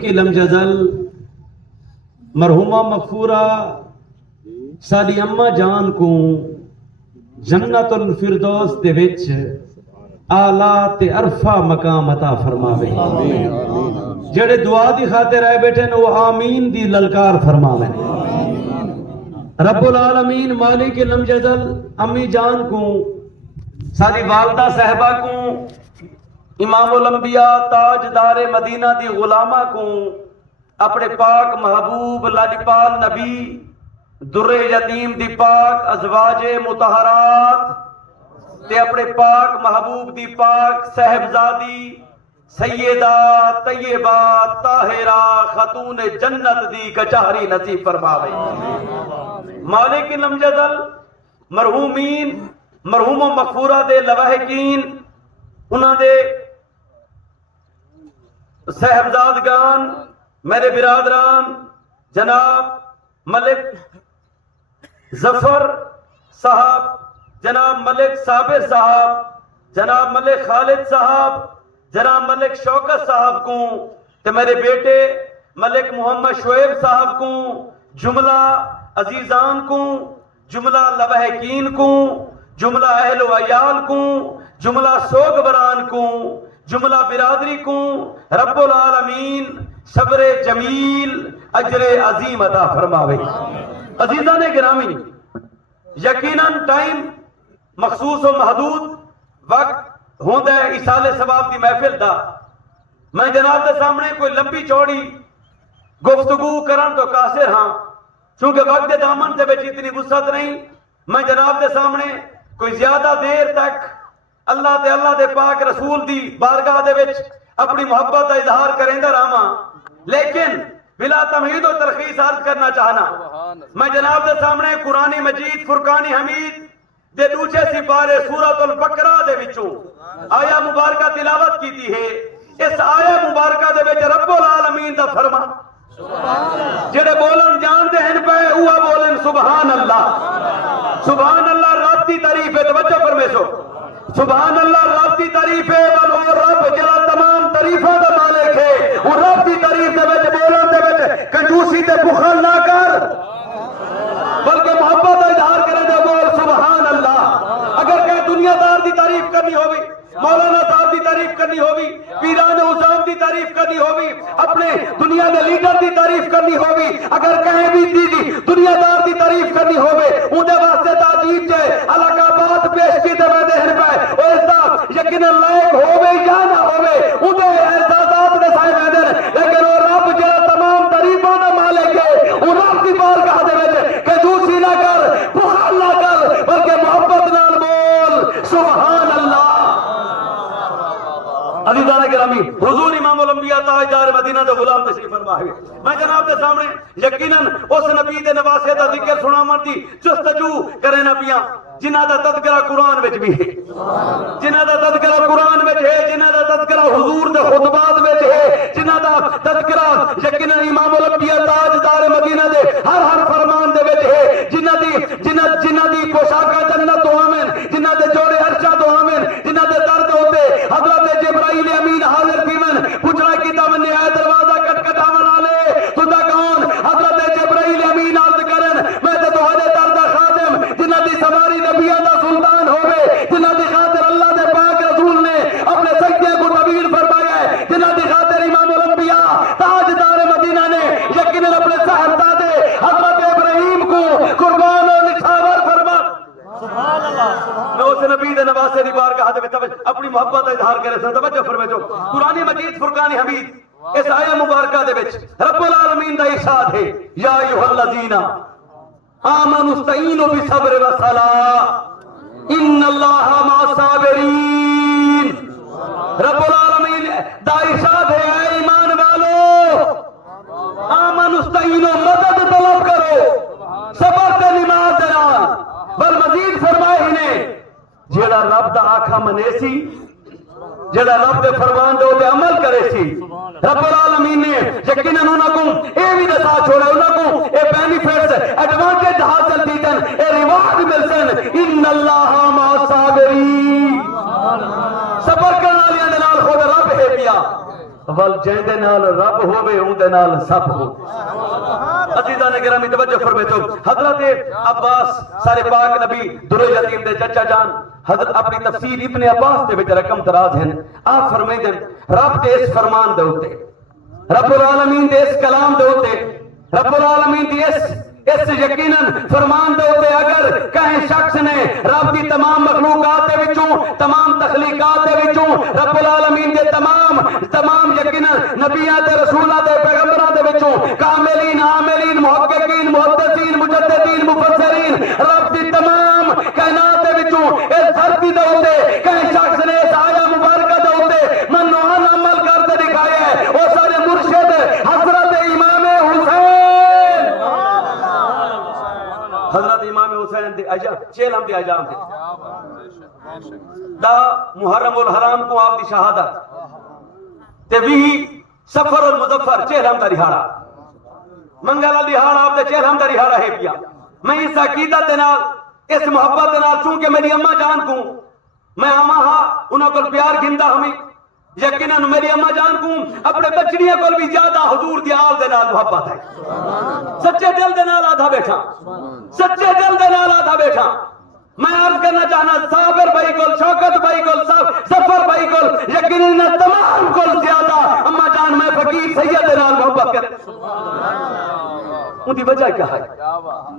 کہ لم جزل مرحومہ مغفورہ ساڈی اما جان کو جنت الفردوس دے وچ اعلیٰ تے عرفہ مقام عطا فرماوے. جڑے دعا دی خاطر آئے بیٹھے نے وہ آمین دی للکار فرماوے. رب العالمین مالک لم جزل امی جان کو ساری والدہ صاحبہ کو امام الانبیاء تاجدار مدینہ دی غلامہ کو اپنے پاک محبوب لاجپال نبی در یتیم دی پاک ازواج مطہرات تے اپنے پاک محبوب دی پاک صاحبزادی سیدہ طیبہ طاہرہ خاتون جنت دی کچہری نصیب فرماوے. مالک لم جزل مرحومین مرحوم و مغفورہ دے لواحقین انہاں دے صاحبزادگان میرے برادران جناب ملک ظفر صاحب، جناب ملک صابر صاحب، جناب ملک خالد صاحب، جناب ملک شوکت صاحب کو تے میرے بیٹے ملک محمد شعیب صاحب کو جملہ عزیزان کو جملہ لواحقین کو جملہ اہل و عیال کو جملہ سوگبران کو جملہ برادری کو رب العالمین صبر جمیل اجر عظیم عطا فرماوے. عزیزان گرامی، یقیناً ٹائم مخصوص و محدود وقت ہوندہ ہے ایصال ثواب دی محفل دا. میں جناب دے سامنے کوئی لمبی چوڑی گفتگو کرن تو قاصر ہاں، چونکہ وقت دے دامن دے وچ اتنی وسعت نہیں. میں جناب دے سامنے کوئی زیادہ دیر تک اللہ دے پاک رسول دی بارگاہ دے وچ اپنی محبت کا اظہار کریں دا راما، لیکن بلا تمہید و تلخیص عرض کرنا چاہنا. میں جناب دے سامنے قرآن مجید فرقان حمید دے دوسرے سپارے سورۃ البقرہ دے وچوں آیا مبارکہ تلاوت کیتی ہے. اس آیا مبارکہ دے وچ رب العالمین دا فرما جڑے بولن جان دے ہن پہ اوہ بولن سبحان اللہ. سبحان اللہ رب دی تعریف ہے، توجہ فرمیسو. سبحان اللہ رب دی تعریف ہے، اور رب جڑا تمام تعریفاں دا مالک ہے. وہ رب دی تعریف دے وچ بولن دے وچ کنجوسی تے بخل نہ کر، بلکہ محبت دا اظہار کرے دے بول سبحان اللہ. اگر کہ دنیا دار دی تعریف کرنی ہوگی، مولانا صاحب دی تعریف کرنی ہوگی، پیران عظام دی تعریف کرنی ہوگی، اپنے دنیا دے لیڈر دی تعریف کرنی ہوگی، اگر کہیں بھی دی دنیا دار دی تعریف کرنی ہوگی اندے واسطے تعجیب جائے علاقہ بات پیش کی دے میں دہر پائے اور اس دا یقیناً لائق ہوگے یا نہ ہوگے اندے احساسات نے سائے میں دے. لیکن وہ رب جڑا تمام تعریفوں دا مالک ہے، وہ رب دی بارگاہ دے وچ کنجوسی نہ کر، بخل نہ کر، بلکہ محبت نال بول سبحان اللہ. عزیزان گرامی، حضور امام الانبیاء تاجدار مدینہ دے غلام تشریف فرما ہے. میں جناب دے سامنے یقیناً اس نبی دے نواسے دا ذکر سناون دی جستجو کرے نبیاں جنہاں دا تذکرہ قرآن وچ بھی ہے، جنہاں دا تذکرہ قرآن وچ ہے، جنہاں دا تذکرہ حضور دے خطبات وچ ہے، جنہاں دا تذکرہ یقیناً امام الانبیاء تاجدار مدینہ دے ہر فرمان دے وچ ہے، جنہاں دی پوشاکاں جنت تو آمین، جنہاں دے جوڑے عرشاں تو آمین، جنہاں دے درد ہوتے حضرت جبرائیل امین حاضر فیمن پوچھنا کتاب نے آئے دروازہ کٹکٹاون والے تو دا کون حضرت جبرائیل امین عرض کرن میں تے تہاڈے درد خادم جنہاں دی سواری نبیاں دا سلطان ہوے، جنہاں دی خاطر اللہ دے پاک رسول نے اپنے سجدے کو طویل فرمایا ہے، جنہاں دی خاطر امام الانبیاء تاجدار مدینہ نے یقیناً اپنے صاحبزادے حضرت ابراہیم کو قربان و نچھاور فرما. سبحان اللہ. میں اس نبی دے نواسے دی بارگاہ دے وچ اپنی محبت کا اظہار کرے سن. توجہ فرمائیو. قرآن مجید فرقان حمید اس آیہ مبارکہ دے وچ رب العالمین دا ارشاد ہے یا ایھا الذین آمنوا استعینوا بالصبر والصلاۃ ان اللہ مع الصابرین. رب العالمین دا ارشاد ہے اے ایمان والو آمنوا استعینوا مدد طلب کرو صبر تے نماز دے نال. بل مزید فرمائے ہی نے جیڑا رب دا آکھا منے سی، جیڑا رب دے فرمان دے تے عمل کرے سی، رب العالمین نے یقیناً انہاں کو اے بھی دسا چھوڑا، انہاں کو اے بینیفٹس ایڈوانٹیج حاصل دیتن، اے ریوارڈ ملسن. ان اللہ مع الصابرین. صبر کرنے والے دے نال خود رب ہے پیا. ول جیندے نال رب ہووے اون نال سب ہووے۔ عزیزان گرامی توجہ فرمائیو، حضرت عباس سارے پاک نبی در یتیم دے چچا جان حضرت اپنی تفسیر ابن عباس دے وچ رقم دراز ہیں، آپ فرمائیں رب دے اس فرمان دے اوتے، رب العالمین دے اس کلام دے اوتے، رب العالمین دی اس یقیناً فرمان دے اوتے اگر کہیں شخص نے رب دی تمام مخلوقات دے وچوں تمام تخلیقات دے وچوں رب العالمین دے تمام یقیناً نبیاں دے رسولاں دے پیغمبراں دے وچوں کاملین عاملین محققین محدثین مجددین مفسرین رب دی تمام کائنات دے وچوں اس دھرتی دے اوتے کہیں شخص نے اس آیا مبارکہ دے اوتے منوہن عمل کر کے دکھایا ہے، وہ سارے مرشد حضرت امام حسین، حضرت امام حسین دے چیلم دے ایام دے دا محرم الحرام کو آپ دی شہادت تے بھی سفر المظفر چیلم دا رہاڑا منگل رہاڑا آپ دے چیلم دا رہاڑا ہے پیا۔ میں اس عقیدت دے نال اس محبت دے نال چونکہ میری اماں جان کو میں اماں ہاں انہاں کو پیار گھندا ہمیں یقیناً میری اماں جان کو اپنے بچڑیاں کو بھی زیادہ حضور دی آل دے نال محبت ہے، سچے دل دے نال آدھا بیٹھا، سچے دل دے نال آدھا بیٹھا۔ میں عرض کرنا چاہنا صابر بھائی کو، شوکت بھائی کو، سفر بھائی کو، یقیناً تمام کو زیادہ اماں جان میں فقیر سید دے نال محبت کرے۔ ان دی وجہ کیا ہے؟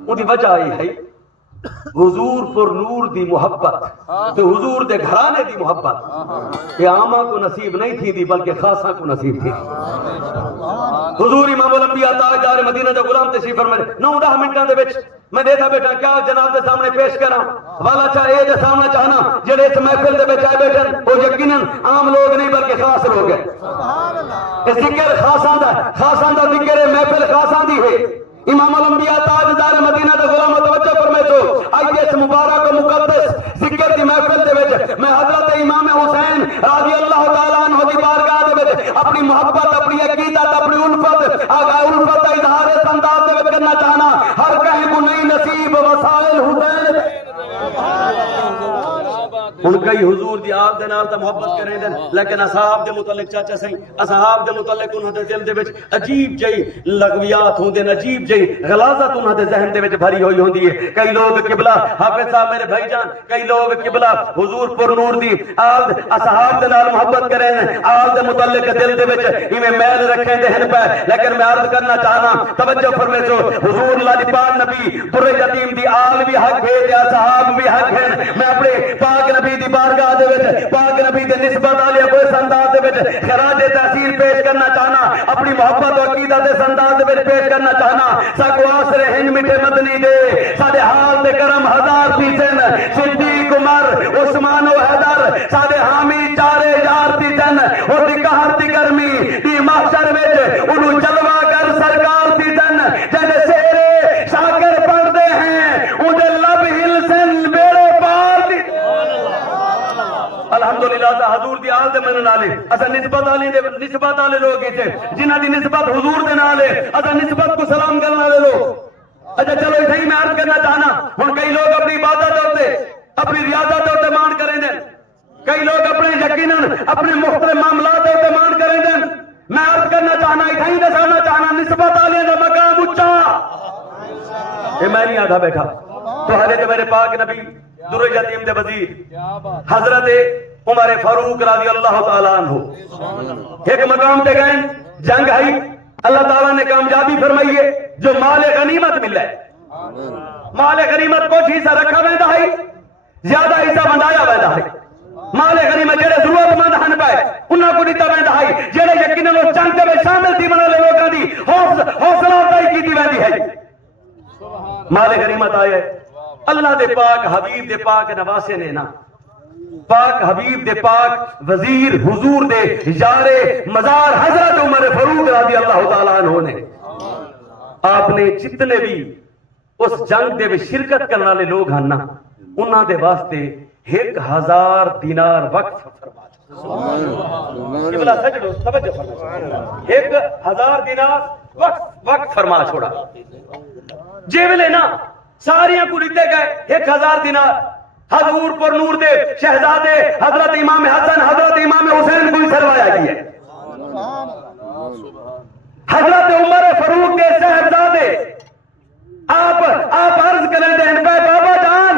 ان دی وجہ یہ ہے حضور پر نور دی محبت تو حضور دے گھرانے دی محبت یہ عامہ کو نصیب نہیں تھی دی بلکہ خاصہ کو نصیب تھی۔ حضور امام الانبیاء تاجدار مدینہ دے غلام تشریف فرمائے 9-10 منٹاں دے وچ میں دیتا بیٹھا کیا جناب دے سامنے پیش کراں والا چاہے دے سامنے چاہنا جڑے اس محفل دے وچ آئے بیٹھن وہ یقیناً عام لوگ نہیں بلکہ خاص لوگ ہیں۔ ذکر خاصاں دا ذکر محفل خاصاں دی ہے۔ امام الانبیاء تاجدار مدینہ دے غلام توجہ فرمائے تو آئیے اس مبارک و مقدس ذکر دی محفل دے وچ میں حضرت امام حسین رضی اللہ تعالیٰ عنہ دی بارگاہ دے وچ اپنی محبت اپنی عقیدت اپنی الفت اظہار اس انداز دے وچ کرنا چاہنا ہر کہیں کو نہیں نصیب وسائل حسین ان کئی حضور دی آل دے نال تا محبت کریں دیں لیکن اصحاب دے متعلق چاچا سہیں اصحاب دے متعلق انہوں دے دل دے وچ عجیب جئی لغویات ہوں دیں عجیب جئی غلاظت انہوں دے ذہن دے وچ بھری ہوئی ہوں دی ہے۔ کئی لوگ قبلہ حافظ صاحب میرے بھائی جان کئی لوگ قبلہ حضور پر نور دی آل اصحاب دے نال محبت کریں دیں آل دے متعلق دل دے وچ ہمیں میل رکھیں دے ہن پہ لیکن میں عرض کرنا چاہنا توجہ فرمے جو حضور اللہ دی پاک نبی در یتیم دی آل بھی حق ہے دے اصحاب بھی حق ہیں۔ میں اپنے پاک نبی دی بارگاہ دے وچ پاک نبی دے نسبت علی کوئی انداز دے وچ خراج تحسین پیش کرنا چاہنا اپنی محبت و عقیدت دے انداز دے وچ پیش کرنا چاہنا ساکو آسرے ہند میٹھے مدنی دے سادے حال دے کرم ہزار پیسن صدیق عمر عثمان و حیدر سادے حامی چارے یار پیسن اور دی قہر دی گرمی دی محشر وچ انہوں جلوہ کر سرکار پیسن جنہیں سیرے شاکر پڑھ دے ہیں انہیں لب ہلسن بیڑے پار دی الحمدللہ تا حضور دی آل دے من نالے اسا نسبت آلے لوگ ہی تھے جنہ دی نسبت حضور دے نالے اسا نسبت کو سلام کرنا لے لوگ۔ اچھا چلو اتھائی میں عرض کرنا چاہنا ہن کئی لوگ اپنی عبادت ہوتے اپنی ریاضت ہوتے مان کریں دیں کئی لوگ اپنے یقیناً اپنے مختلف معاملات ہوتے مان کریں دیں میں عرض کرنا چاہنا اتھائی دسانا چاہنا نسبت آلے دا مقام اچھا یہ میں نہیں آدھا بیٹھا تو حضرت میرے پاک نبی در یتیم دے وزیر حضرت عمر فاروق رضی اللہ تعالیٰ عنہ ایک مقام تے گئے جنگ ہے اللہ تعالیٰ نے کامیابی فرمائی ہے جو مال غنیمت ملا ہے مال غنیمت کچھ حصہ رکھا ویندا ہے زیادہ حصہ ونڈایا ویندا ہے مال غنیمت جڑے ضرورت مند ہن پائے انہاں کو دتا ویندا ہے جڑے یقیناً وہ جنگ دے شامل تھی بنا لے لوکاں دی حوصلہ افزائی کیتی ویندی ہے مال غنیمت آئے اللہ دے پاک حبیب دے پاک نواسے نے نا پاک حبیب دے پاک وزیر حضور دے یار مزار حضرت عمر فاروق رضی اللہ تعالیٰ عنہ نے آپ نے جتنے بھی اس جنگ دے شرکت کرنے والے لوگ ہیں نا انہاں دے واسطے 1000 دینار وقف فرما قبلہ سجدو توجہ فرما 1000 دینار وقف فرما چھوڑا جے ویلے نا ساریاں کو لیتے گئے 1000 دینار حضور پر نور دے شہزادے حضرت امام حسن حضرت امام حسین کو سروایا گیا حضرت عمر فاروق کے صاحبزادے آپ عرض کریں دے بابا جان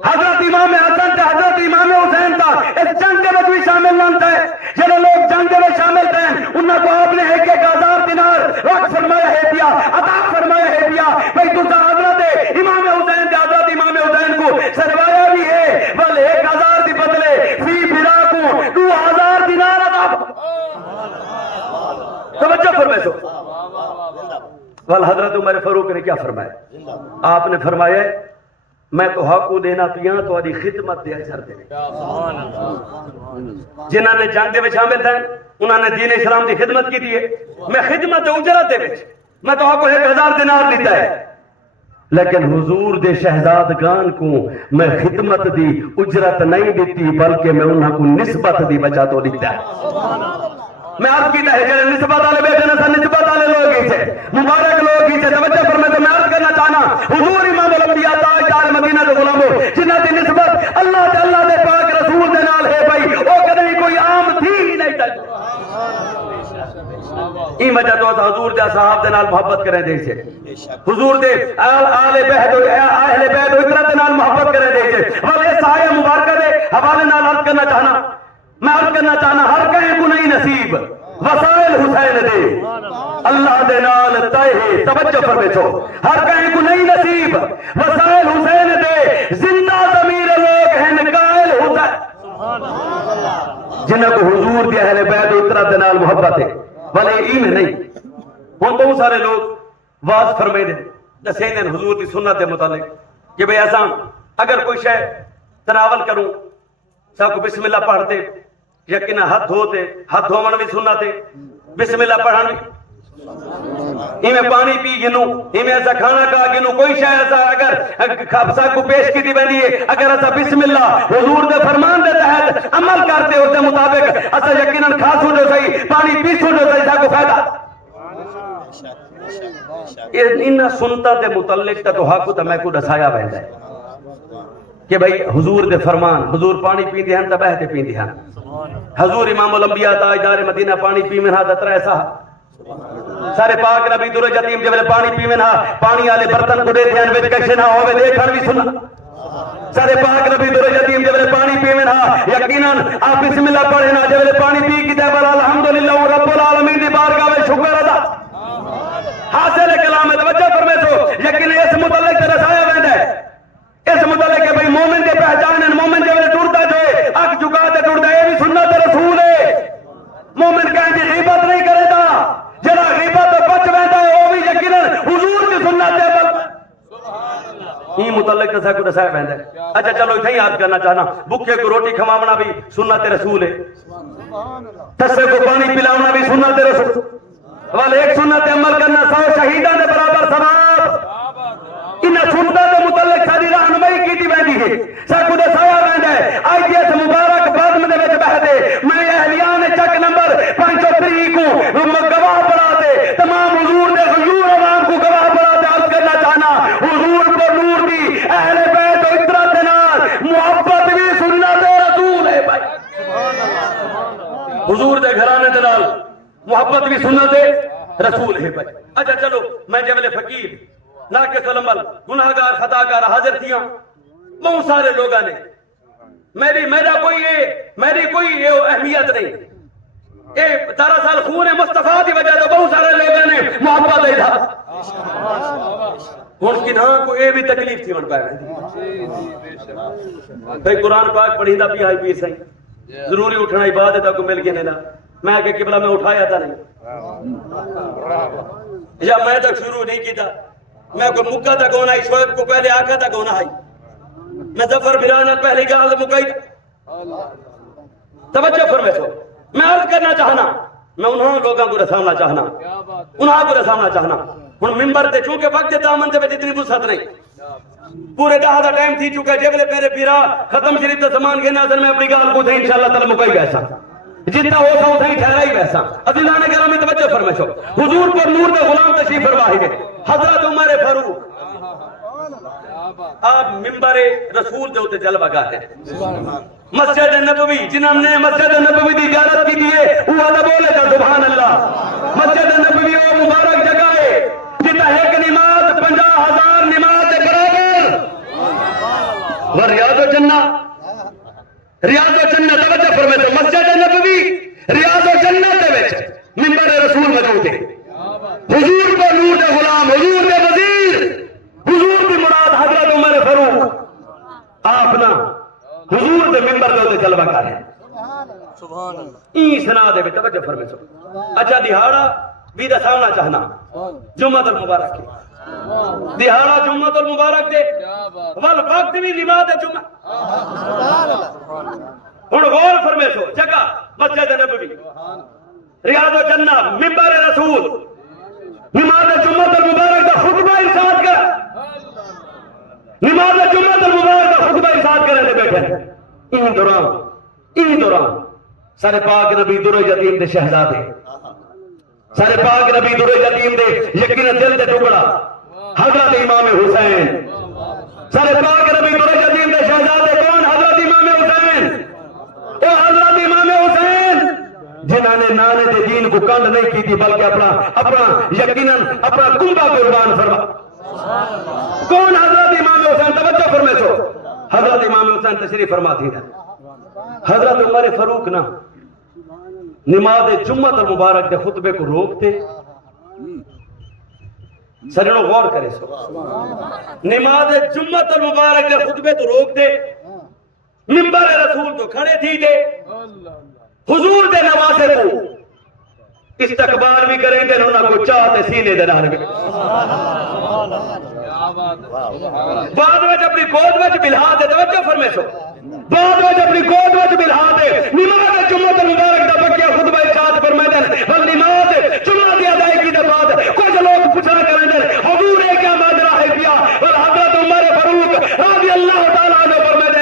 حضرت امام حسن تے حضرت امام حسین تا اس جنگ کے بھی شامل نہ تھے جب لوگ جنگ میں شامل تھے انہاں کو آپ نے 1,000 دینار وقت فرمایا ہے دیا عطا فرمایا ہے دیا بھئی تو حضرت امام حسین تے حضرت امام حسین کو سروایا بھی ہے بل 1,000 دی بدلے فی بھرا کو 2,000 دینار عطا توجہ فرمائے سو بل حضرت عمر فاروق نے کیا فرمایا آپ نے فرمایا میں تو حقو دینا پیاں تو آدھی خدمت دے اچھر دے جنہاں نے جنگ دے میں شامل تھے انہوں نے دین اسلام دی خدمت کی دیئے میں خدمت اجرت دے میں تو حقو 1,000 دینار دیتا ہے لیکن حضور دے شہزادگان کو میں خدمت دی اجرت نہیں دیتی بلکہ میں انہاں کو نسبت دی بچا تو دیتا ہے میں آپ کی ہے جنہیں نسبت آلے بیٹھے نسا نسبت آلے لوگ ہی سے مبارک لوگ ہی سے توجہ پر میں تو میں عرض کرنا چاہنا حضور امام الانبیاء تاجدار مدینہ دے غلاموں جنہ دی نسبت اللہ دے پاک رسول دے نال ہے بھائی وہ کدیں کوئی عام تھی ہی نہیں تک این وجہ تو حضور دے صحاب دے نال محبت کریں دے سے حضور دے اہل بیت و اطرت دے نال محبت کریں دے سے والے سایہ مبارکہ دے حوالے نال عرض کرنا چاہنا میں عرض کرنا چاہنا ہر کہیں کو نہیں نصیب وسائل حسین دے اللہ دے نال تائے توجہ پر بیٹھو ہر کہیں کو نہیں نصیب وسائل حسین دے زندہ ضمیر لوگ ہیں قائل حسین جنہوں کو حضور دے اہل بیت و اطرت دے نال محبت ہے بلے این نہیں ہون بہت سارے لوگ واضح فرمائے دے دسیں دیں حضور دی سنت دے متعلق کہ بھئی ایسا اگر کوئی شے تناول کروں سب کو بسم اللہ پڑھتے یقینا ہاتھ دھوتے ہاتھ دھومن بھی سننا تھے بسم اللہ پڑھن بھی میں پانی پی گنوں میں ایسا کھانا کھا گنوں کوئی شاید ایسا اگر خبصہ کو پیش کی دی بندی ہے اگر ایسا بسم اللہ حضور دے فرمان دے تحت عمل کرتے ہوتے مطابق ایسا یقینا کھا سو جو صحیح پانی پی سو جو صحیح سا کو فائدہ انہا سنتا دے متعلق تا تو حق تا میں کو دسایا بہتا ہے کہ بھئی حضور دے فرمان حضور پانی پین دی ہن تا بہتے پین دی ہن حضور امام الانبیاء تاجدار مدینہ پانی پی منہا دتر ایسا سارے پاک نبی در جتیم جب پانی پی منہا پانی آلے برتن کو دے دھیان وچ کشے نہ ہوئے دیکھن بھی سننا سارے پاک نبی در جتیم جب پانی پی منہا یقیناً آپ بسم اللہ پڑھے نا جب پانی پی کی دے بلا الحمدللہ رب العالمین دی بارگاہ میں شکر ادا حاصل کلام توجہ فرمائے تو یقیناً اس متعلق رسایا بہت ہے اس متعلق ہے بھئی مومن دے پہچان ہے مومن دے ویلے ٹوٹتا جو ہے اک جگا دے ٹوٹتا ہے یہ بھی سنت رسول ہے مومن کہیں جی غیبت نہیں کرے دا جنا غیبت بچ بیٹھا ہے وہ بھی یقیناً حضور کی سنت ہے یہ متعلق تسا کو رسائے بہت ہے اچھا چلو اتھے ہی یاد کرنا چاہنا بکھے کو روٹی کھمامنا بھی سنت رسول ہے تسے کو پانی پلاؤنا بھی سنت رسول والے ایک سنت عمل کرنا 100 شہیدان دے برابر ثواب انہاں سنتاں دے متعلق ساری رہنمائی کیتی ویندی ہے ساکو دسایا ویندا ہے آئی جی ایس مبارک بادم دے وچ بہدے میں اہلیان چک نمبر 503 کو گواہ بنا دے تمام حضور دے غیور عوام کو گواہ بنا دے عرض کرنا چاہنا حضور کو نور دی اہل بیت و اطرت دے نال محبت بھی سنت رسول ہے بھائی حضور دے گھرانے دے نال محبت بھی سنت رسول ہے بھائی اچھا چلو میں جبل فقیر ناقص العمل گناہگار خطاکار حاضر تھیاں بہت سارے لوگاں نے میری کوئی اہمیت نہیں دراصل خون مصطفیٰ کی وجہ تو بہت سارے لوگوں نے محبت دے تھا ہن کنہاں کو اے بھی تکلیف تھی ون پائے بھئی قرآن پاک پڑھی دا بھی آئی پیر سائیں ضروری اٹھنا عبادت کو مل گئے نہیں میں کہ قبلہ میں اٹھایا تھا نہیں یا میں تک شروع نہیں کی تھا میں کوئی مکہ تک ہونا ہی شعیب کو پہلے آقا تک ہونا ہی میں ظفر بھرانا پہلے گال مکائی توجہ فرمائے تو میں عرض کرنا چاہنا میں انہوں لوگوں کو رسامنا چاہنا ہن ممبر تے چونکہ وقت دامن دے وچ اتنی وسعت نہیں پورے دہا دا ٹائم تھی چکا جے ویلے میرے پیرا ختم شریف تے زمان کے ناظر میں اپنی گال کو تھے انشاءاللہ تعالی مکائی ویسا جتنا ہو سا اتنا ہی ٹھہرا ہی ویسا عزیزان گرامی توجہ فرمائے حضور پر نور دے غلام تشریف فرما ہے حضرت عمر فاروق آپ ممبر رسول دے ہوتے جلوہ گاتے ہیں مسجد نبوی جنہوں نے مسجد نبوی کی زیارت کی ہے وہ تو بولے گا سبحان اللہ۔ مسجد نبوی وہ مبارک جگہ ہے جتنا ایک نماز 50,000 نماز کے برابر۔ وہ ریاض الجنہ، ریاض الجنہ توجہ فرمائے تو مسجد نبوی ریاض الجنہ دے وچ منبر رسول موجود ہے، حضور کو نور دے غلام، حضور دے وزیر، حضور دی مراد حضرت عمر فاروق آپ نا حضور دے منبر دے اوتے جلوہ کر رہے ہیں سبحان اللہ۔ این سنا دے وچ توجہ فرمائے سو اچھا دہاڑا بھی دسانا چاہنا جمعہ المبارک ہے، دہاڑا جمعہ المبارک دے ول وقت بھی نماز جمعہ۔ ہن غور فرمائے سو جگہ مسجد نبوی ریاض الجنہ منبر رسول نماز جمعہ المبارک دا خطبہ ارشاد کر، نماز جمعہ المبارک دا خطبہ ارشاد کرنے بیٹھے این دوران سارے پاک نبی در یتیم دے شہزادے، سارے پاک نبی در یتیم دے یقین دل دے ٹکڑا حضرت امام حسین، سارے پاک نبی در یتیم دے شہزادے کون؟ حضرت امام حسین۔ او حضرت امام حسین جنہوں نے نانے دے دین کو کنڈ نہیں کی تھی بلکہ اپنا یقیناً اپنا کنبہ قربان فرما۔ کون حضرت امام حسین؟ توجہ فرمائے سو حضرت امام حسین تشریف فرما تھی نا حضرت عمر فاروق نا نماز جمعہ المبارک دے خطبے کو روکتے، سجنوں غور کرے سو نماز جمعہ المبارک دے خطبے تو روکتے، منبر رسول تو کھڑے تھی دے، حضور دے نوازے کو استقبال بھی کریں گے انہوں کو چاہتے سینے دے نال گے، بعد میں اپنی گود میں بلہا دے، توجہ فرمائے سو بعد میں اپنی گود میں بلہا دے نماز جمعہ المبارک دا بکیا خطبہ ارشاد فرمائے دے بل نماز جمعہ دی ادائیگی دے بعد کچھ لوگ پوچھنا کریں دے حضور نے کیا ماجرا ہے کیا؟ اور حضرت عمر فاروق رضی اللہ تعالیٰ عنہ فرمائے دے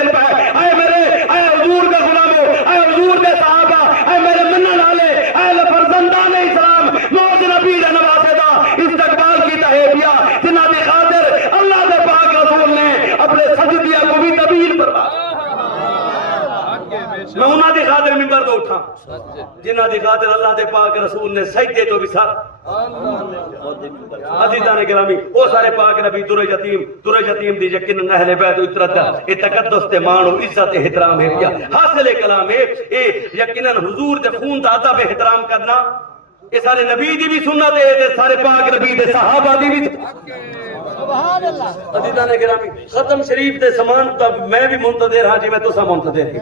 اے میرے اے حضور دے غلامو، اے حضور دے صحابہ، اے میرے منن والے، اے فرزندان اسلام، موج نبی دے نواسے دا استقبال کیتا ہے پیا جنہاں دی خاطر اللہ دے پاک رسول نے اپنے سجدیہ کو بھی تبدیل فرمایا۔ میں انہاں دی خاطر منبر تو اٹھا جنہاں دی خاطر اللہ دے پاک رسول نے سجدے تو بھی ساتھ عزیزان گرامی او سارے پاک نبی در یتیم دی یقین اہل بیت اترت اے تقدس تے مان و عزت احترام ہے کیا حاصل کلام ہے اے یقیناً حضور دے خون دا ادب احترام کرنا اے سارے نبی دی بھی سنت ہے سارے پاک نبی دے صحابہ دی بھی سبحان اللہ۔ عزیزان گرامی ختم شریف دے سامان تب میں بھی منتظر ہاں جی میں تسا منتظر ہی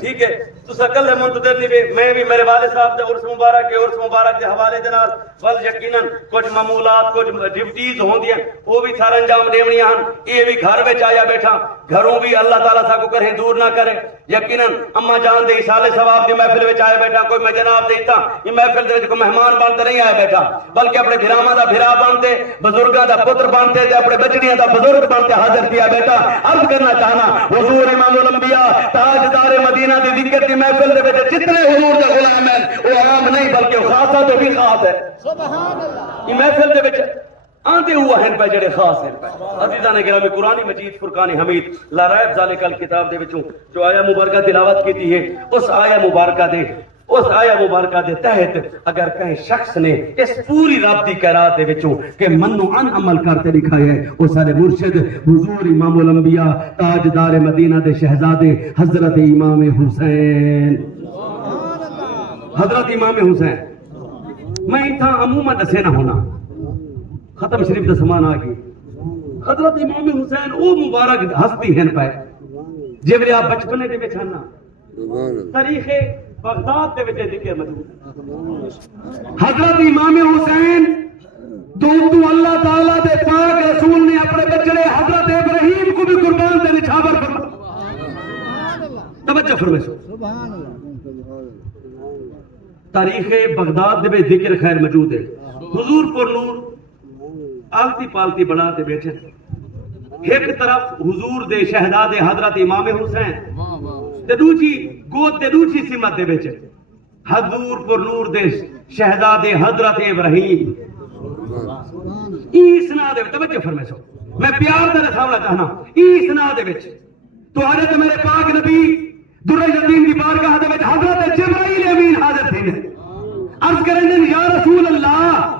ٹھیک ہے تسا کل منتظر نہیں میں بھی میرے والد صاحب دے عرس مبارک دے حوالے دے نال ول یقیناً کچھ معمولات کچھ ڈیوٹیز ہوندیاں وہ بھی سارا انجام دیونیاں ہن اے بھی گھر وچ آیا بیٹھا گھروں بھی اللہ تعالیٰ سا کو کرے دور نہ کرے یقیناً اما جان دے اصال ثواب دی محفل وچ آیا بیٹھا کوئی میں جناب دیتا یہ محفل دے وچ کوئی مہمان بنتے نہیں آیا بیٹھا بلکہ اپنے بھراواں دا بھرا بنتے بزرگاں دا پتر بنتے تے اپنے بچڑیاں دا بزرگ بنتے حاضر کیا بیٹا عرض کرنا چاہنا حضور امام الانبیاء تاجدار مدینہ دی ذکر دی محفل دے وچ جتنے حضور دے غلام ہیں وہ عام نہیں بلکہ خاصہ تو بھی خاص ہے سبحان اللہ یہ محفل دے وچ آندے ہوا ہیں پہ جڑے خاص ہیں پہ عزیزان گرامی قرآن مجید فرقان حمید لا ریب ذالک الکتاب دے وچوں جو آیہ مبارکہ تلاوت کیتی ہے اس آیہ مبارکہ دے تحت اگر کہیں شخص نے اس پوری رب دی قرات دے وچوں کہ منو ان عمل کرتے دکھائے ہے وہ سارے مرشد حضور امام الانبیاء تاجدار مدینہ دے شہزادے حضرت امام حسین حضرت امام حسین میں اتھا عمومہ دسے نہ ہونا ختم شریف دا سامان آگئی حضرت امام حسین او مبارک ہستی ہیں پہ جبری آپ بچپنے دے بچھانا تاریخ بغداد دے وجہ ذکر موجود حضرت امام حسین تو اللہ تعالیٰ دے پاک رسول نے اپنے بچڑے حضرت ابراہیم کو بھی قربان دے نچھاور فرما توجہ فرمائے تاریخ بغداد دے ذکر خیر موجود ہے حضور پر نور آلتی پالتی بڑھا دے بیٹھے ایک طرف حضور دے شہزادے حضرت امام حسین تے دوچی گود تے دوچی سمت دے بیٹھے حضور پر نور دے شہزادے حضرت ابراہیم اس نا دے توجہ فرمائے سو میں پیار دے رسالہ چاہنا اس نا دے وچ تو حضرت میرے پاک نبی در یتیم کی بارگاہ دے وچ حضرت جبرائیل امین حاضر تھے نے عرض کرنے یا رسول اللہ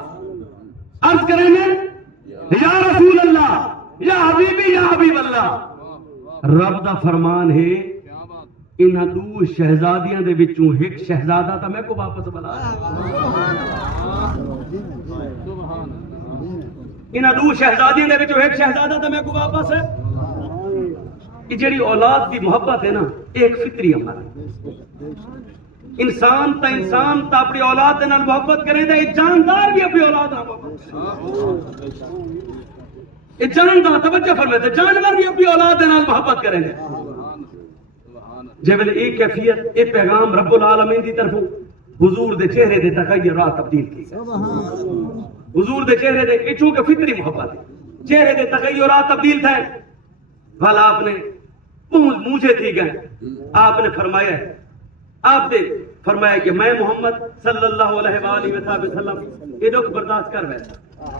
عرض کرنے یا رسول اللہ یا حبیبی یا حبیب اللہ رب دا فرمان ہے انہاں دو شہزادیاں دے وچوں ایک شہزادہ تا میں کو واپس بلا انہاں دو شہزادیاں دے وچوں ایک شہزادہ تا میں کو واپس ہے یہ جڑی اولاد کی محبت ہے نا ایک فطری عمل ہے انسان تا اپنی اولاد دے نال محبت کرے تے جاندار بھی اپنی اولاد نال محبت یہ جاندار توجہ فرمائے تے جانور بھی اپنی اولاد دے نال محبت کریں گے جب ایک کیفیت ایک پیغام رب العالمین دی طرفوں حضور دے چہرے دے تغیرات تبدیل کی حضور دے چہرے دے یہ چونکہ فطری محبت ہے چہرے دے تغیرات تبدیل تھے بھلا آپ نے مجھے تھی گئے آپ نے فرمایا آپ نے فرمایا کہ میں محمد صلی اللہ علیہ وآلہ وسلم یہ دکھ برداشت کر ویسا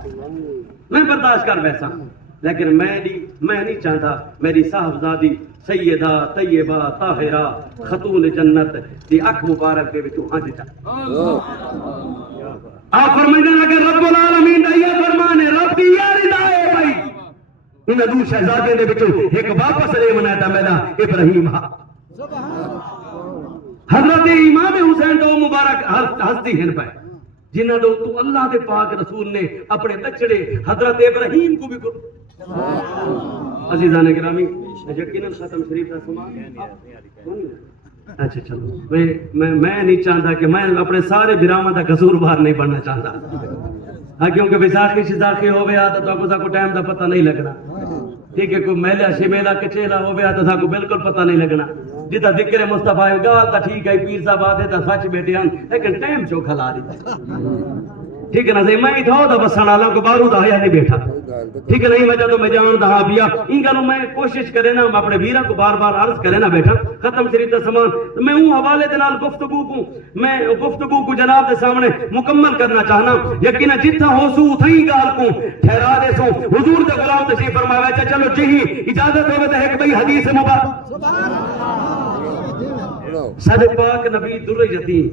میں برداشت کر ویسا لیکن میں نہیں چاہتا میری صاحبزادی سیدہ طیبہ طاہرہ خاتون جنت دی اکھ مبارک دے وچوں ہنج جا آپ فرمائیں اگر رب العالمین دا یہ فرمان ہے رب دی یہ رضا ہے بھائی انہاں دو شہزادے دے وچوں ایک واپس لے مناتا میرا ابراہیم حضرت امام حسین تو مبارک ہستی ہیں پہ جنہاں دو تو اللہ دے پاک رسول نے اپنے بچڑے حضرت ابراہیم کو بھی عزیزان گرامی یقیناً ختم شریف کا سما اچھا چلو میں نہیں چاہتا کہ میں اپنے سارے برامہ کا قصور بار نہیں بننا چاہتا کیونکہ بیساکھی شزاکھی ہو گیا تو آپ کو ٹائم دا پتہ نہیں لگنا ٹھیک ہے کوئی میلہ شمیلہ کچیلا ہو گیا تو آپ کو بالکل پتہ نہیں لگنا جتا ذکر مصطفیٰ گال تا ٹھیک ہے پیر صاحب آتے تا سچ بیٹے ہیں لیکن ٹائم چو کھلا دی ٹھیک ہے نا میں ہی تھا دا بسان آلہ کو بارو دا آیا نہیں بیٹھا ٹھیک ہے نہیں وجہ تو میں جان دا بیا ان کا میں کوشش کرے نا میں اپنے ویرہ کو بار بار عرض کرے نا بیٹھا ختم شریف دا سامان میں ہوں حوالے دے نال گفتگو کو جناب دے سامنے مکمل کرنا چاہنا یقینا جتنا ہو سو اتھائی گال کو ٹھہرا دے سو حضور دے غلام تشریف فرمایا چلو جی اجازت ہوئے تو ایک بھئی حدیث مبارک صد پاک نبی در یتیم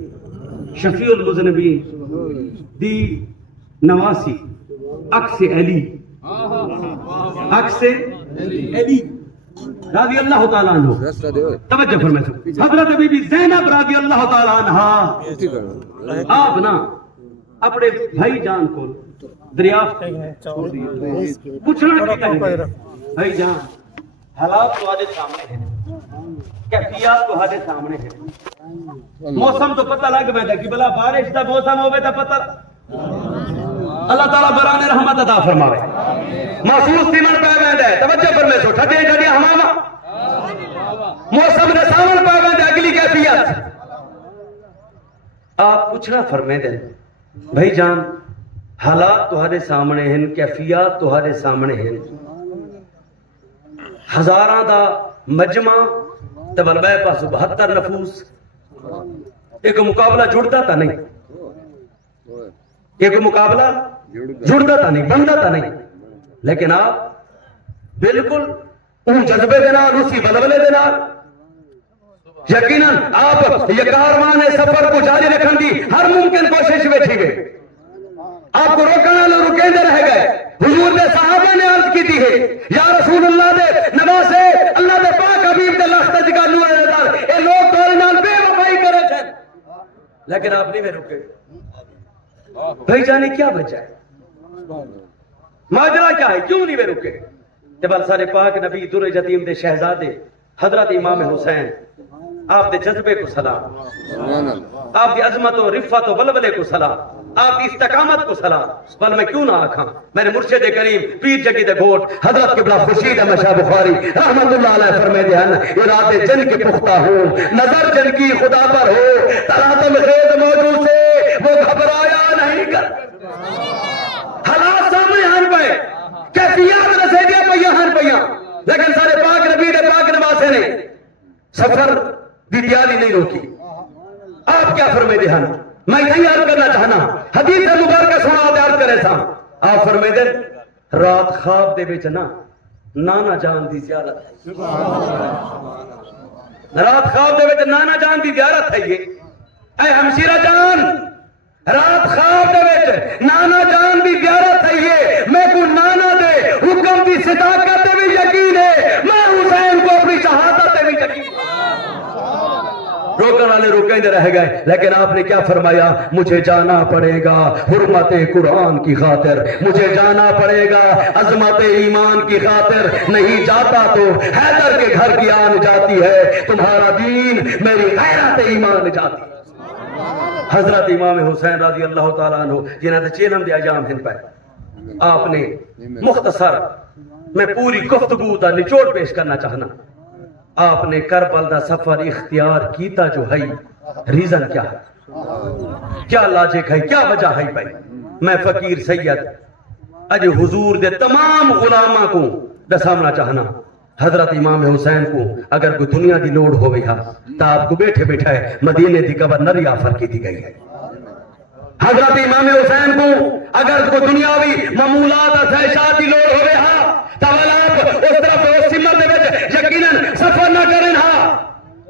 شفیع المذنبین دی نواسی عکس علی رضی اللہ تعالیٰ عنہ توجہ فرمائے حضرت بی بی زینب رضی اللہ تعالیٰ عنہ آپ نا اپنے بھائی جان کو دریافت پوچھنا کیا ہے بھائی جان حالات تو آجے سامنے ہیں کیفیات تو آجے سامنے ہیں موسم تو پتہ لگ بیٹھا کہ بلا بارش دا موسم ہوئے تا پتہ اللہ تعالیٰ بران رحمت عطا فرماوے محسوس تیمن پہ بیٹھا ہے توجہ پر میں سو ٹھٹے ٹھٹے ہماما موسم نے سامن پہ بیٹھا اگلی کیفیت آپ پوچھنا فرمے دیں بھائی جان حالات تہارے سامنے ہیں کیفیات تہارے سامنے ہیں ہزاراں دا مجمع تبلبہ پاس 72 نفوس ایک مقابلہ جڑتا تھا نہیں ایک مقابلہ جڑتا تھا نہیں بنتا تھا نہیں لیکن آپ بالکل ان جذبے دینار اسی بلبلے دینار یقیناً آپ یہ کارمان سفر کو جاری رکھن دی ہر ممکن کوشش بیٹھی گئے آپ کو روکنا لو رکیں دے رہ گئے حضور دے صحابہ نے عرض کی تھی ہے یا رسول اللہ دے نواسے اللہ دے پاک حبیب دے لاختہ جگہ نور ادار اے لوگ دور نال بے وفائی کرے تھے لیکن آپ نہیں میں رکے بھائی جانے کیا وجہ ہے ماجرہ کیا ہے کیوں نہیں میں رکے جب سارے پاک نبی در یتیم دے شہزادے حضرت امام حسین آپ دے جذبے کو سلام آپ دی عظمت و رفت و بلبلے کو سلام آپ کی استقامت کو سلام بل میں کیوں نہ آکھاں میں نے مرشد کریم پیر جگی دے گھوٹ حضرت قبلہ خورشید احمد شاہ بخاری رحمت اللہ علیہ فرمائے دے ہیں ارادے جن کے پختہ ہو نظر جن کی خدا پر ہو تلاتم خیز موجود سے وہ گھبرایا نہیں کر حالات سامنے ہن پہ کیفیات رسے دیا پہ ہن پہ لیکن سارے پاک نبی دے پاک نواسے نے سفر دی تیاری نہیں روکی آپ کیا فرمائے دے ہیں میں یہی عرض کرنا چاہنا حدیث مبارکہ سنا عرض کرے تھا آپ فرمائے دے رات خواب دے بیچ نا نانا جان دی زیارت ہے. رات خواب دے وچ نانا جان دی زیارت ہے. اے ہمشیرہ جان رات خواب دے وچ نانا جان دی زیارت ہے. میں کو نانا دے حکم دی صداقت تے بھی یقین ہے. میں حسین کو اپنی شہادت تے بھی یقین ہے. روکن والے روکیں رہ گئے لیکن آپ نے کیا فرمایا؟ مجھے جانا پڑے گا حرمت قرآن کی خاطر، مجھے جانا پڑے گا عظمت ایمان کی خاطر. نہیں جاتا تو حیدر کے گھر کی آن جاتی ہے، تمہارا دین میری غیرت ایمان جاتی ہے. حضرت امام حسین رضی اللہ تعالیٰ عنہ جنہاں چیلن دے ایام ہن پہ آپ نے مختصر میں پوری گفتگو دا نچوڑ پیش کرنا چاہنا. آپ نے کربل دا سفر اختیار کیتا جو ہے ریزن کیا ہے، کیا لاجک ہے، کیا وجہ ہے بھائی؟ میں فقیر سید اج حضور دے تمام غلاماں کو دسامنا چاہنا. حضرت امام حسین کو اگر کوئی دنیا دی لوڑ ہو گئی تو آپ کو بیٹھے بیٹھا ہے مدینے دی گورنری آفر کی دی گئی ہے. حضرت امام حسین کو اگر کوئی دنیاوی معمولات افیشات دی لوڑ ہو گئی تو آپ اس طرف اس سمت دے وچ یقیناً سفر نہ کریں.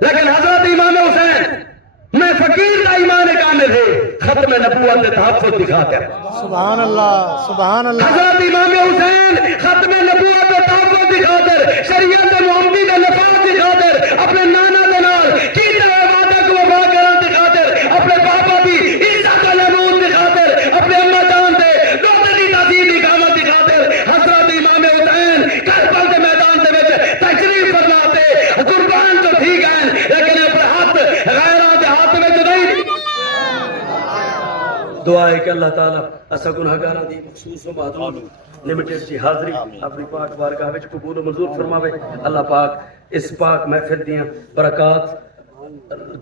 لیکن حضرت امام حسین میں فقیر کا ایمان کامل ہے، ختم نبوت تحفظ دکھاتے ہیں. سبحان اللہ سبحان اللہ. حضرت امام حسین ختم نبوت تحفظ دکھاتے، شریعت محمدی کا نفاذ دکھاتے، اپنے نانا دے نال کیتے ہوئے وعدے کو وفا کرن دکھاتے، اپنے بابا دی عزت کا نمون دکھاتے، اپنے اما جان دے دوتے دی تعظیم اقامت دکھاتے. حضرت امام حسین کربل دے میدان دے وچ تشریف فرماتے، قربان تو ٹھیک ہیں لیکن اپنے ہاتھ غیراں دے ہاتھ وچ نہیں. دعا ہے کہ اللہ تعالیٰ اسا گناہگاراں دی مخصوص و معذور لمیٹڈ سی حاضری اپنی پاک بارگاہ وچ قبول و منظور فرماوے. اللہ پاک اس پاک محفل دیاں برکات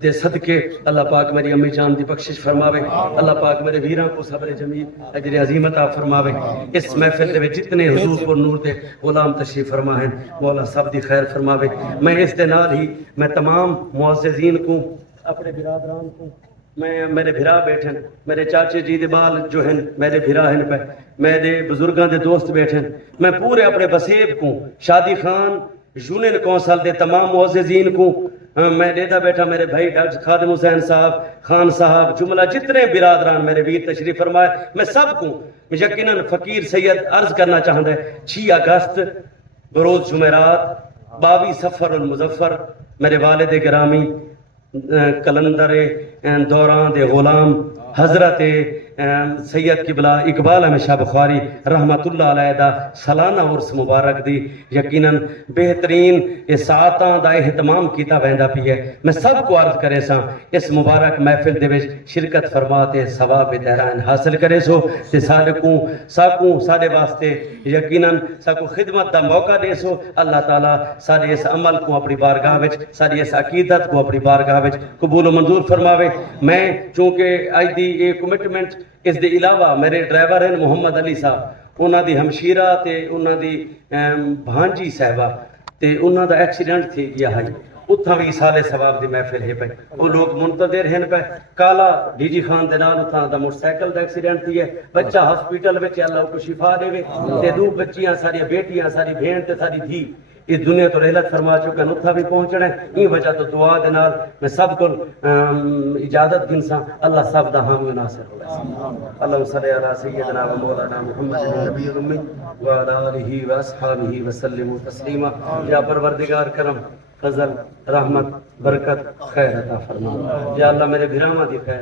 دے صدقے اللہ پاک میری امی جان دی بخشش فرماوے. اللہ پاک میرے ویراں کو صبر جمیل اجر عظیم عطا فرماوے. اس محفل دے وچ جتنے حضور پر نور دے غلام تشریف فرما ہیں مولا سب دی خیر فرماوے. میں اس دے نال ہی میں تمام معززین کو اپنے برادران کو میں میرے بھرا بیٹھن، میرے چاچے جی دے بال جو ہیں میرے بھرا ہیں پہ، میرے بزرگاں دے دوست بیٹھن، میں پورے اپنے بسیب کو شادی خان یونین کونسل دے تمام معززین کو میں دیتا بیٹھا، میرے بھائی ڈاکٹر خادم حسین صاحب، خان صاحب، جملہ جتنے برادران میرے ویر تشریف فرمائے، میں سب کو یقیناً فقیر سید عرض کرنا چاہتا ہے 6 اگست بروز جمعرات 22 صفر المظفر میرے والد گرامی کلندر دوران دے غلام حضرت سید قبلہ اقبال احمد شاہ بخاری رحمت اللہ علیہ دا سالانہ عرس مبارک دی یقیناً بہترین ساعتاں دا اہتمام کیتا ویندا پی ہے. میں سب کو عرض کرے سا اس مبارک محفل دے وچ شرکت فرماتے ثواب دہران حاصل کرے سو تے ساکوں ساڈے واسطے یقیناً ساکوں خدمت دا موقع دے سو. اللہ تعالیٰ سارے اس عمل کو اپنی بارگاہ وچ ساری اس عقیدت کو اپنی بارگاہ وچ قبول و منظور فرماوے. میں چونکہ اج دی یہ کمٹمنٹ اس دے علاوہ میرے ڈرائیور ہیں محمد علی صاحب، انہاں دی ہمشیرہ تے انہاں دی بھانجی صاحبہ تے انہاں دا ایکسیڈنٹ تھی گیا ہے، اتھاں بھی سالے ثواب دی محفل ہے پہ. وہ لوگ منتظر ہیں پہ کالا ڈی جی خان دے نال اتھاں the motor cycle the accident تھی ہے، بچہ ہاسپٹل وچ اللہ کو شفا دے تے 2 بچیاں ساری بیٹیاں ساری بہن تے ساری دھی اس دنیا تو رحلت فرما چکے ہیں، اتھا بھی پہنچنا ہے. این وجہ تو دعا دے نال میں سب کو اجازت گنساں. اللہ سب دا حامی و ناصر ہوئے. اللہم صلی علی سیدنا و مولانا محمد النبی الامی وعلی آلہ و اصحابہ وسلم تسلیما. یا پروردگار کرم فضل رحمت برکت خیر عطا فرما. یا اللہ میرے بھراواں دی خیر،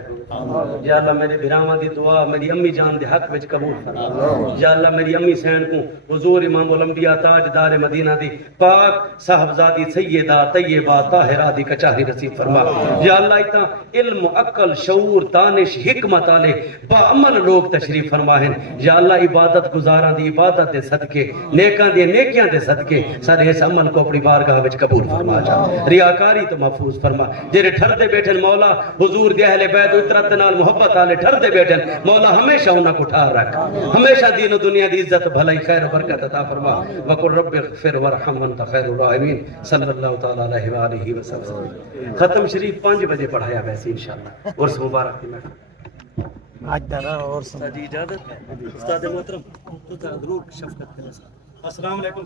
یا اللہ میرے بھراواں دی دعا میری امی جان دے حق وچ قبول فرما. یا اللہ میری امی سین کو حضور امام الانبیاء تاجدار مدینہ دی پاک صاحبزادی سیدہ طیبہ طاہرہ دی کچہری نصیب فرما. یا اللہ اتنا علم عقل شعور دانش حکمت والے با عمل لوگ تشریف فرما ہیں. یا اللہ عبادت گزاراں دی عبادت دے صدقے نیکاں دی نیکیاں دے صدقے سارے اس عمل کو اپنی بارگاہ وچ قبول فرما. ریاکاری تو محفوظ فرما. جڑے ٹھردے بیٹھن مولا حضور دے اہل بیت اطرت نال محبت والے ٹھردے بیٹھن مولا ہمیشہ انہاں کو ٹھار رکھ، ہمیشہ دین و دنیا دی عزت بھلائی خیر و برکت عطا فرما. وقل رب اغفر وارحم وانت خیر الراحمین. صلی اللہ تعالی علیہ وآلہ وسلم. ختم شریف 5 بجے پڑھایا ویسے انشاءاللہ عرس مبارک دی محفل آج درا اور اجازت استاد محترم تو ضرور شفقت کرے. السلام علیکم